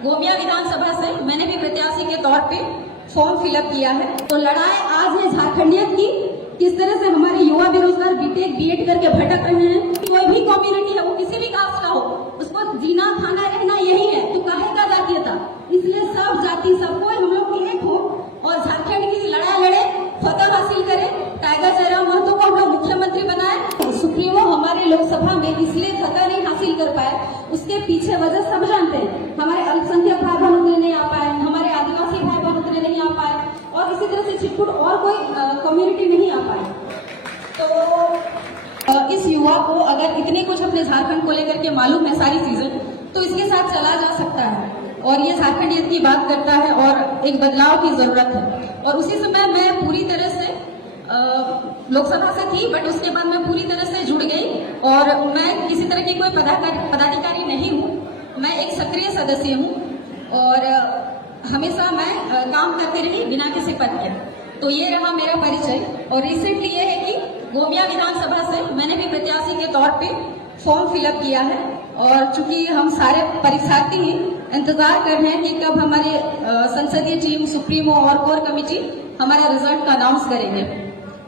गोमिया विधानसभा से मैंने भी प्रत्याशी के तौर पे फॉर्म फिलअप किया है। तो लड़ाई आज है झारखंडियत की, किस तरह से हमारे युवा बेरोजगार बीटेक बीएड करके भटक रहे हैं। कोई भी कम्युनिटी है, वो किसी भी कास्ट का हो, उसको जीना खाना रहना यही है, तो काहे का जातीयता। इसलिए सब जाति सबको हम लोग कनेक्ट हो और झारखंड की लड़ाई लड़े, फतह हासिल करें, टाइगर जयराम महतो को हम लोग मुख्यमंत्री बनाए। सुप्रीमो हमारे लोकसभा में इसलिए फतह नहीं हासिल कर पाए, उसके पीछे वजह सब जानते हैं। हमारे अल्पसंख्यक भाई बहन उतरे नहीं आ पाए, हमारे आदिवासी भाई बहन उतरे नहीं आ पाए, और इसी तरह से छिटपुट और कोई कम्युनिटी नहीं आ पाए। तो इस युवा को अगर इतनी कुछ अपने झारखंड को लेकर के मालूम है सारी चीजें, तो इसके साथ चला जा सकता है। और ये झारखंडियत की बात करता है और एक बदलाव की जरूरत है। और उसी समय मैं पूरी तरह से लोकसभा से थी, बट उसके बाद मैं पूरी तरह से जुड़ गई और मैं किसी तरह की कोई पदाधिकारी नहीं हूँ। मैं एक सक्रिय सदस्य हूँ और हमेशा मैं काम करती रही बिना किसी पद के। तो ये रहा मेरा परिचय। और रिसेंटली ये है कि गोमिया विधानसभा से मैंने भी प्रत्याशी के तौर पे फॉर्म फिलअप किया है। और चूंकि हम सारे परीक्षार्थी इंतजार कर रहे हैं कि कब हमारे संसदीय टीम, सुप्रीमो और कोर कमेटी हमारे रिजल्ट का अनाउंस करेंगे।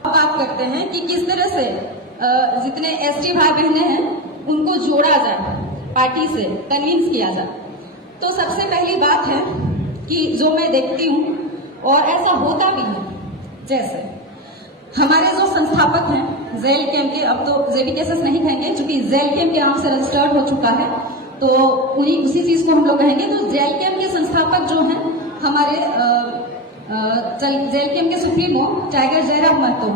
अब बात करते हैं कि किस तरह से जितने एसटी भाई बहने हैं उनको जोड़ा जाए, पार्टी से कन्विंस किया जाए। तो सबसे पहली बात है कि जो मैं देखती हूँ और ऐसा होता भी है, जैसे हमारे जो संस्थापक हैं जेल कैम के, अब तो जेबीकेएसएस नहीं कहेंगे क्योंकि जेल कैम के नाम से रजिस्टर्ड हो चुका है, तो उसी चीज को हम लोग कहेंगे। तो जेल कैम के संस्थापक जो हैं हमारे जेल कैम के सुप्रीमो टाइगर जयराम महतो।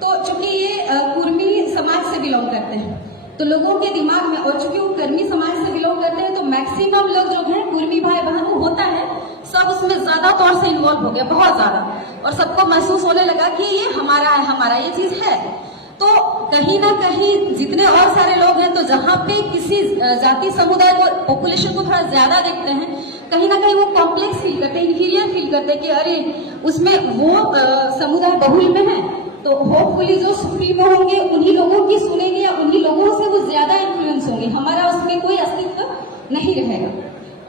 तो चूंकि ये कुर्मी समाज से बिलोंग करते हैं, तो लोगों के दिमाग में, और चूंकि वो कर्मी समाज से बिलोंग करते हैं, तो मैक्सिमम लोग जो हैं कुर्मी भाई बहन को होता है, सब उसमें ज्यादा तौर से इन्वॉल्व हो गया, बहुत ज्यादा, और सबको महसूस होने लगा कि ये हमारा ये चीज है। तो कहीं ना कहीं जितने और सारे लोग हैं, तो जहाँ पे किसी जाति समुदाय को, पॉपुलेशन को थोड़ा ज्यादा देखते हैं, कहीं ना कहीं वो कॉम्प्लेक्स फील करते हैं, इंफीरियर फील करते हैं कि अरे उसमें वो समुदाय बहुल में है, तो होपफुली जो सुप्रीमो होंगे उन्हीं लोगों की सुनेंगे या उन्हीं लोगों से वो ज्यादा इन्फ्लुएंस होंगे, हमारा उसमें कोई अस्तित्व नहीं रहेगा।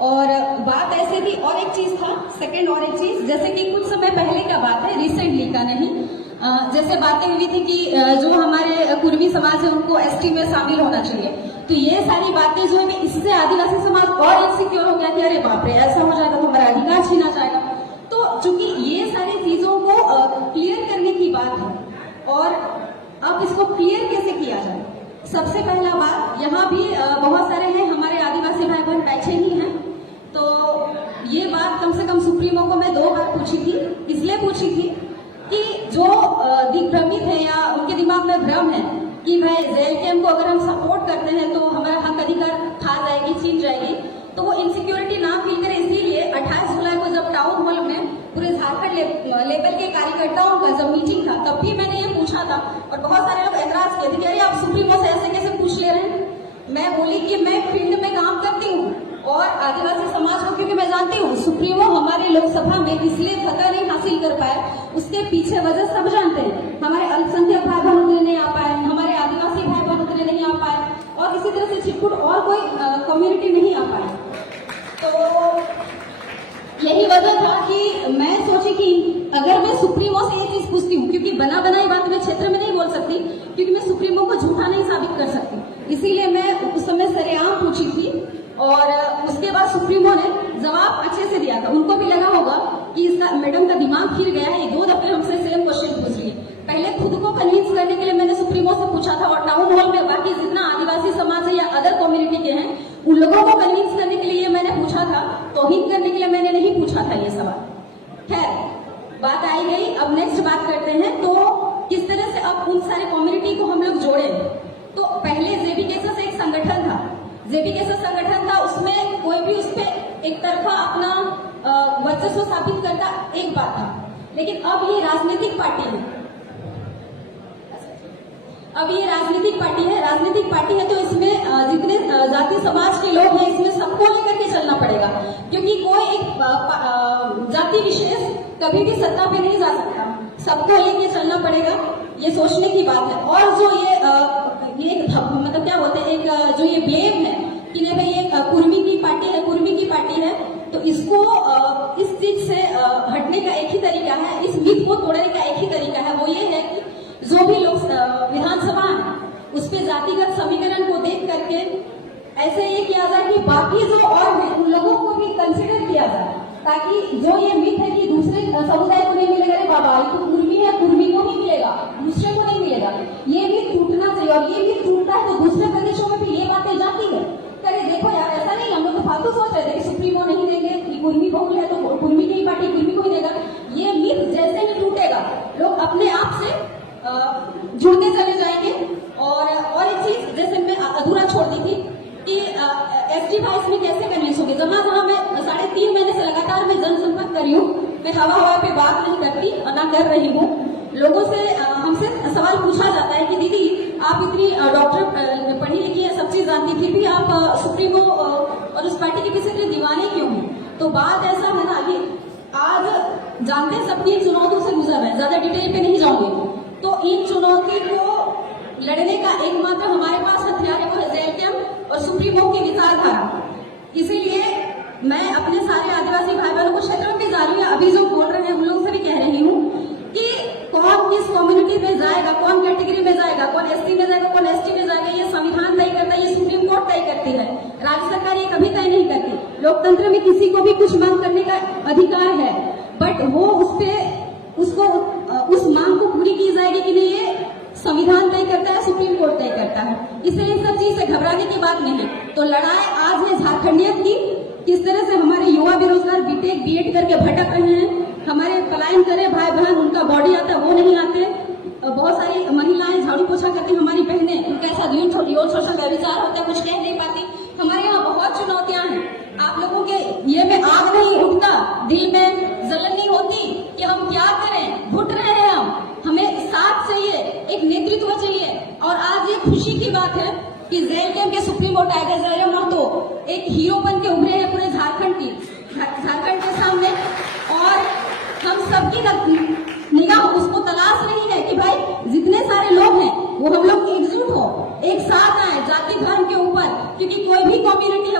और बात ऐसे थी, और एक चीज था, सेकंड और एक चीज, जैसे कि कुछ समय पहले का बात है, रिसेंटली का नहीं, जैसे बातें हुई थी कि जो हमारे कुर्मी समाज है उनको एसटी में शामिल होना चाहिए। तो ये सारी बातें जो है, इससे आदिवासी समाज और इनसिक्योर हो गया कि अरे बाप रे ऐसा हो जाएगा तो हमारा अधिकार छीना जाएगा। तो चूंकि ये सारी चीजों को क्लियर करने की बात है, और अब इसको क्लियर कैसे किया जाए। सबसे पहला बात, यहाँ भी बहुत सारे हैं हमारे आदिवासी भाई बहन बैठे ही हैं, तो ये बात कम से कम सुप्रीमो को मैं 2 बार पूछी थी। इसलिए पूछी थी कि जो दिग्भ्रमित है या उनके दिमाग में भ्रम है कि भाई जेल कैम को अगर हम सपोर्ट करते हैं तो हमारा हक अधिकार खा जाएगी, छीन जाएगी, तो वो इनसिक्योरिटी ना फील करे। इसीलिए 28 जुलाई को जब टाउन हॉल में पूरे झारखंड लेवल के कार्यकर्ताओं का जब मीटिंग था, तब भी मैंने ये पूछा था, और बहुत सारे लोग ऐतराज किए थे कि अरे आप सुप्रीमो से ऐसे कैसे पूछ ले रहे हैं। मैं बोली कि मैं फील्ड में काम करती हूँ और आदिवासी समाज को, क्योंकि मैं जानती हूँ सुप्रीमो हमारे लोकसभा में इसलिए फतह नहीं हासिल कर पाए, उसके पीछे वजह सब जानते हैं। हमारे अल्पसंख्यक भाई बहन उतरे नहीं आ पाए, हमारे आदिवासी भाई बहन उतरे नहीं आ पाए, और इसी तरह से छिटपुट और कोई कम्युनिटी नहीं आ पाए। तो यही वजह था कि मैं सोची कि अगर मैं सुप्रीमो से ये चीज पूछती हूँ, क्योंकि बना बनाई बात मैं क्षेत्र में नहीं बोल सकती, क्योंकि मैं सुप्रीमो को झूठा नहीं साबित कर सकती, इसीलिए मैं उस समय सरेआम पूछी थी। और उसके बाद सुप्रीमो ने जवाब अच्छे से दिया था। उनको भी लगा होगा कि इसका मैडम का दिमाग फिर गया है, 2 दफे हमसे सेम क्वेश्चन पूछ लिए। पहले खुद को कन्विंस करने के लिए मैंने सुप्रीमो से पूछा था, और टाउन हॉल में बाकी जितना आदिवासी समाज है या अदर कम्युनिटी के हैं उन लोगों को कन्विंस करने के लिए मैंने पूछा था, तौहीन करने के लिए मैंने नहीं पूछा था ये सवाल। खैर बात आई गई। अब नेक्स्ट बात करते हैं, तो किस तरह से अब उन सारे कम्युनिटी को हम लोग जोड़े। तो पहले जेबीकेएसएस एक संगठन था, जेबीकेएसएस संगठन था, उसमें कोई भी उस पर एक तरफा अपना वर्चस्व स्थापित करता एक बात था, लेकिन अब ये राजनीतिक पार्टी है। अब ये राजनीतिक पार्टी है, तो इसमें जितने जाति समाज के लोग हैं इसमें सबको लेकर के चलना पड़ेगा, क्योंकि कोई एक जाति विशेष कभी भी सत्ता पे नहीं जा सकता, सबको लेके चलना पड़ेगा। ये सोचने की बात है। और जो ये मतलब क्या बोलते हैं, एक जो ये ब्लेम है कि नहीं भाई ये कुर्मी की पार्टी है, ऐसे ये किया जाए कि बाकी जो और हैं उन लोगों को भी कंसिडर किया जाए, ताकि जो ये मिथ है कि दूसरे समुदाय को नहीं मिलेगा, अरे बाबा ये तो कुर्मी है, कुर्मी को ही मिलेगा, दूसरे को नहीं मिलेगा, ये भी टूटना चाहिए। और ये भी टूटता है तो दूसरे प्रदेशों में भी ये बातें जाती है, अरे देखो यार ऐसा नहीं, हम लोग तो फालतू सोच रहे थे कि सुप्रीमो नहीं देंगे, कि कुर्मी बहुल है तो कुर्मी की पार्टी कुर्मी को ही देगा। ये मिथ जैसे ही टूटेगा लोग अपने आप से जुड़ते चले जाएंगे। और एक चीज जैसे मैं अधूरा छोड़ दी थी कि एसटी भाई इसमें कैसे कन्विंस होगी। जहाँ मैं 3.5 महीने से लगातार मैं जनसंपर्क कर रही हूँ, मैं हवा पे बात नहीं करती और ना कर रही हूँ। लोगों से हमसे सवाल पूछा जाता है कि दीदी आप इतनी डॉक्टर पढ़ी लिखी है, सब चीज जानती, फिर भी आप सुप्रीमो और उस पार्टी के किसी के दीवाने क्यों हैं। तो बात ऐसा है ना कि आज जानते हैं सबकी चुनौतियों से गुजर रहे हैं, ज्यादा डिटेल पे नहीं जाऊंगी। तो इन चुनौती को लड़ने का एकमात्र हमारे पास हथियार है, वो है जेल कैंप और सुप्रीमो की विचारधारा। इसीलिए मैं अपने सारे आदिवासी भाई बहनों को क्षेत्रों में जा रही हूँ, अभी जो बोल रहे हैं उन लोगों से भी कह रही हूँ कि कौन किस कम्युनिटी में जाएगा, कौन कैटेगरी में जाएगा, कौन एसटी में जाएगा, कौन एसटी में जाएगा, ये संविधान तय करता है, ये सुप्रीम कोर्ट तय करती है, राज्य सरकार ये कभी तय नहीं करती। लोकतंत्र में किसी को भी कुछ मांग करने का अधिकार है, बट वो उस मांग को पूरी की जाएगी कि नहीं ये संविधान तय करता है, सुप्रीम कोर्ट तय करता है। इसलिए इन सब चीज से घबराने की बात नहीं। तो लड़ाई आज है झारखंडियत की, किस तरह से हमारे युवा बेरोजगार बीटेक बीएड करके भटक रहे हैं, हमारे पलायन करे भाई बहन, उनका बॉडी आता है वो नहीं आते, बहुत सारी महिलाएं झाड़ू पोछा करती, हमारी बहनें उनके साथ यौन शोषण व्यभिचार होता है, कुछ कह नहीं पाती। हमारे यहाँ बहुत चुनौतियां हैं। आप लोगों के ये में आग नहीं उठता, दिल में जलन नहीं होती कि हम क्या करें, घुट रहे हैं हमें साथ चाहिए, एक नेतृत्व चाहिए। और आज ये खुशी की बात है कि जेल कैंप के सुप्रीमो टाइगर जयराम महतो एक हीरो बन के उभरे हैं पूरे झारखंड के सामने। और हम सबकी निगाह उसको तलाश रही है कि भाई जितने सारे लोग हैं वो हम लोग एकजुट हो, एक साथ आए जाति धर्म के ऊपर, क्योंकि कोई भी कम्युनिटी